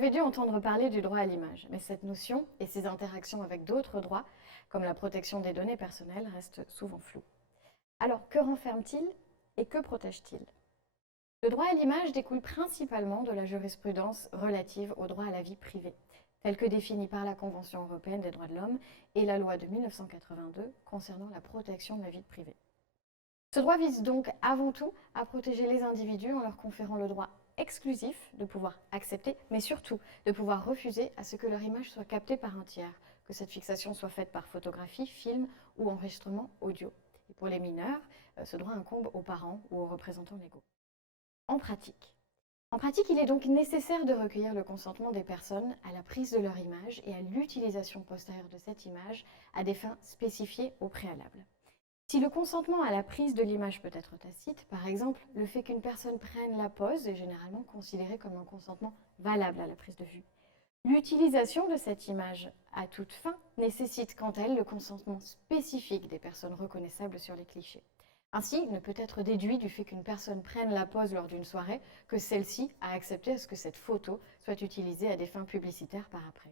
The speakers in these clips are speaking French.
avez dû entendre parler du droit à l'image, mais cette notion et ses interactions avec d'autres droits, comme la protection des données personnelles, restent souvent floues. Alors, que renferme-t-il et que protège-t-il? Le droit à l'image découle principalement de la jurisprudence relative au droit à la vie privée, telle que définie par la Convention européenne des droits de l'homme et la loi de 1982 concernant la protection de la vie privée. Ce droit vise donc avant tout à protéger les individus en leur conférant le droit exclusif de pouvoir accepter, mais surtout de pouvoir refuser à ce que leur image soit captée par un tiers, que cette fixation soit faite par photographie, film ou enregistrement audio. Et pour les mineurs, ce droit incombe aux parents ou aux représentants légaux. En pratique, il est donc nécessaire de recueillir le consentement des personnes à la prise de leur image et à l'utilisation postérieure de cette image à des fins spécifiées au préalable. Si le consentement à la prise de l'image peut être tacite, par exemple, le fait qu'une personne prenne la pose est généralement considéré comme un consentement valable à la prise de vue. L'utilisation de cette image à toute fin nécessite quant à elle le consentement spécifique des personnes reconnaissables sur les clichés. Ainsi, il ne peut être déduit du fait qu'une personne prenne la pose lors d'une soirée que celle-ci a accepté à ce que cette photo soit utilisée à des fins publicitaires par après.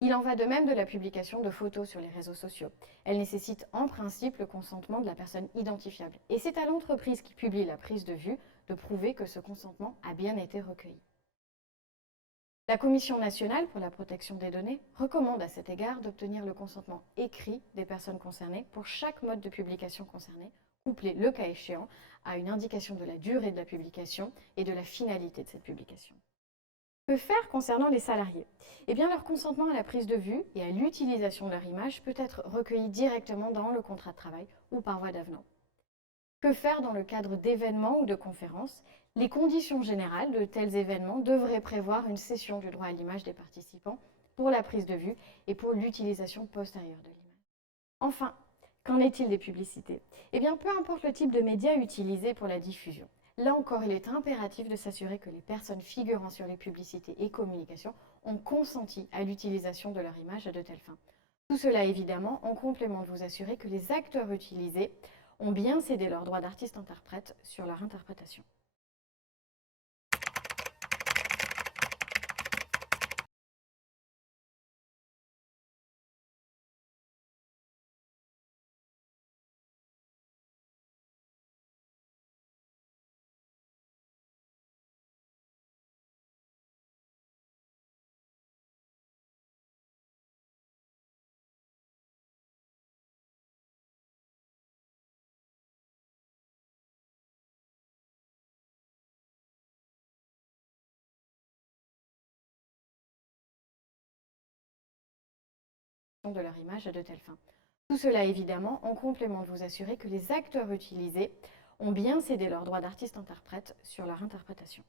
Il en va de même de la publication de photos sur les réseaux sociaux. Elle nécessite en principe le consentement de la personne identifiable. Et c'est à l'entreprise qui publie la prise de vue de prouver que ce consentement a bien été recueilli. La Commission nationale pour la protection des données recommande à cet égard d'obtenir le consentement écrit des personnes concernées pour chaque mode de publication concerné, couplé, le cas échéant, à une indication de la durée de la publication et de la finalité de cette publication. Que faire concernant les salariés? Eh bien, leur consentement à la prise de vue et à l'utilisation de leur image peut être recueilli directement dans le contrat de travail ou par voie d'avenant. Que faire dans le cadre d'événements ou de conférences? Les conditions générales de tels événements devraient prévoir une cession du droit à l'image des participants pour la prise de vue et pour l'utilisation postérieure de l'image. Enfin, qu'en est-il des publicités? Eh bien, peu importe le type de média utilisé pour la diffusion. Là encore, il est impératif de s'assurer que les personnes figurant sur les publicités et communications ont consenti à l'utilisation de leur image à de telles fins. Tout cela, évidemment, en complément de vous assurer que les acteurs utilisés ont bien cédé leur droit d'artiste-interprète sur leur interprétation. De leur image à de telles fins. Tout cela, évidemment, en complément de vous assurer que les acteurs utilisés ont bien cédé leur droit d'artiste-interprète sur leur interprétation.